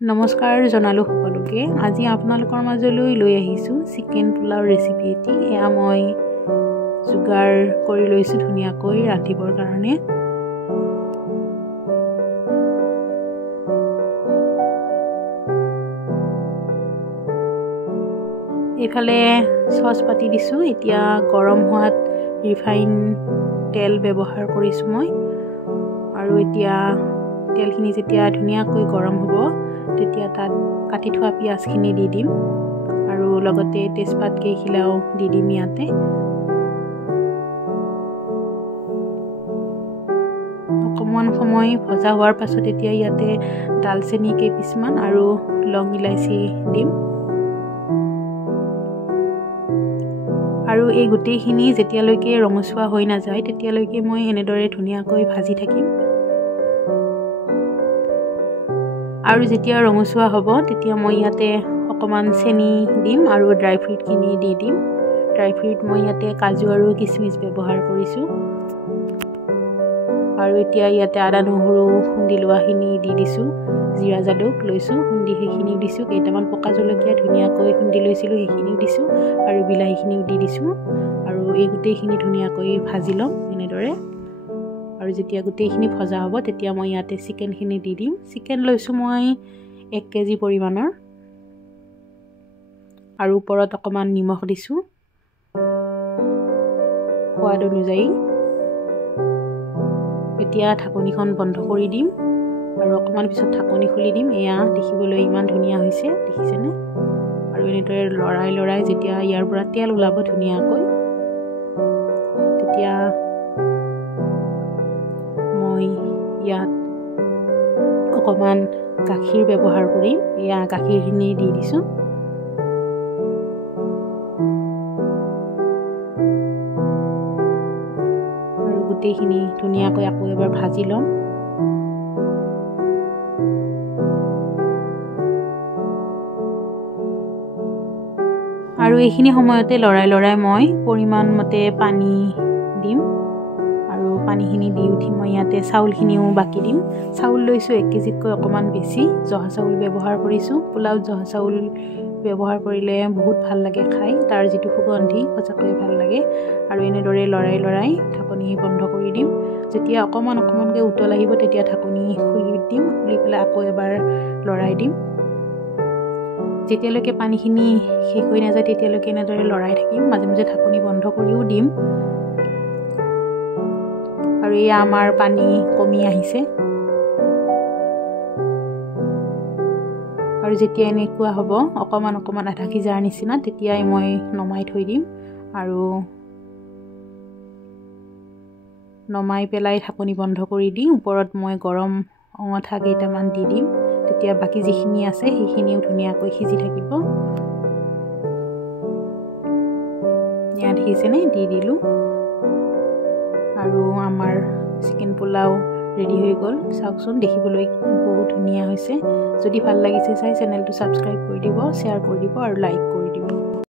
নমস্কাৰ জনালো সকলোকে। আজি আপোনালোকৰ মাজলৈ লৈ আহিছোঁ চিকেন পোলাও ৰেচিপি এটি। এয়া মই যোগাৰ কৰি লৈছোঁ ধুনীয়াকৈ ৰান্ধিবৰ কাৰণে। এইফালে চচ পাতি দিছোঁ। এতিয়া গৰম হোৱাত ৰিফাইন তেল ব্যৱহাৰ কৰিছোঁ মই। আৰু এতিয়া তেলখিনি যেতিয়া ধুনীয়াকৈ গৰম হ'ব তেতিয়া তাত কাটি থোৱা পিঁয়াজখিনি দি দিম আৰু লগতে তেজপাত কেইখিলাও দি দিম ইয়াতে। অকণমান সময় ভজা হোৱাৰ পাছত এতিয়া ইয়াতে ডালচেনি কেইপিচমান আৰু লং ইলাচি দিম। আৰু এই গোটেইখিনি যেতিয়ালৈকে ৰঙচুৱা হৈ নাযায় তেতিয়ালৈকে মই এনেদৰে ধুনীয়াকৈ ভাজি থাকিম। আৰু যেতিয়া ৰঙচুৱা হ'ব তেতিয়া মই ইয়াতে অকণমান চেনি দিম আৰু ড্ৰাই ফ্ৰুটখিনি দি দিম। ড্ৰাই ফ্ৰুট মই ইয়াতে কাজু আৰু কিচমিচ ব্যৱহাৰ কৰিছোঁ। আৰু এতিয়া ইয়াতে আদা নহৰু খুন্দি লোৱাখিনি দি দিছোঁ। জিৰা জালুক লৈছোঁ খুন্দি সেইখিনিও দিছোঁ। কেইটামান পকা জলকীয়া ধুনীয়াকৈ খুন্দি লৈছিলোঁ সেইখিনিও দিছোঁ আৰু বিলাহীখিনিও দি দিছোঁ। আৰু এই গোটেইখিনি ধুনীয়াকৈ ভাজি ল'ম এনেদৰে। আৰু যেতিয়া গোটেইখিনি ভজা হ'ব তেতিয়া মই ইয়াতে চিকেনখিনি দি দিম। চিকেন লৈছোঁ মই 1 কেজি পৰিমাণৰ আৰু ওপৰত অকণমান নিমখ দিছোঁ সোৱাদ অনুযায়ী। এতিয়া ঢাকনিখন বন্ধ কৰি দিম আৰু অকণমান পিছত ঢাকনি খুলি দিম। এয়া দেখিবলৈ ইমান ধুনীয়া হৈছে, দেখিছেনে? আৰু এনেদৰে লৰাই যেতিয়া ইয়াৰ পৰা তেল ওলাব ধুনীয়াকৈ তেতিয়া মই ইয়াত অকণমান গাখীৰ ব্যৱহাৰ কৰিম। এয়া গাখীৰখিনি দি দিছোঁ। আৰু গোটেইখিনি ধুনীয়াকৈ আকৌ এবাৰ ভাজি ল'ম। আৰু এইখিনি সময়তে লৰাই মই পৰিমাণ মতে পানী দিম। আৰু পানীখিনি দি উঠি মই ইয়াতে চাউলখিনিও বাকি দিম। চাউল লৈছোঁ 1 কেজিতকৈ অকণমান বেছি। জহা চাউল ব্যৱহাৰ কৰিছোঁ। পোলাওত জহা চাউল ব্যৱহাৰ কৰিলে বহুত ভাল লাগে খাই, তাৰ যিটো সুগন্ধি সঁচাকৈ ভাল লাগে। আৰু এনেদৰে লৰাই ঢাকনি বন্ধ কৰি দিম। যেতিয়া অকণমানকৈ উতল আহিব তেতিয়া ঢাকনি খুলি দিম। খুলি পেলাই আকৌ এবাৰ লৰাই দিম। যেতিয়ালৈকে পানীখিনি শেষ হৈ নাযায় তেতিয়ালৈকে এনেদৰে লৰাই থাকিম। মাজে মাজে ঢাকনি বন্ধ কৰিও দিম। আৰু এয়া আমাৰ পানী কমি আহিছে। আৰু যেতিয়া এনেকুৱা হ'ব অকণমান আধা সিজাৰ নিচিনা তেতিয়াই মই নমাই থৈ দিম। আৰু নমাই পেলাই ঢাকনি বন্ধ কৰি দি ওপৰত মই গৰম অঙঠা কেইটামান দি দিম। তেতিয়া বাকী যিখিনি আছে সেইখিনিও ধুনীয়াকৈ সিজি থাকিব। ইয়াত দেখিছেনে দি দিলোঁ। আৰু আমাৰ চিকেন পোলাও ৰেডি হৈ গ'ল। চাওকচোন দেখিবলৈ বহুত ধুনীয়া হৈছে। যদি ভাল লাগিছে চাই চেনেলটো ছাবস্ক্ৰাইব কৰি দিব, শ্বেয়াৰ কৰি দিব আৰু লাইক কৰি দিব।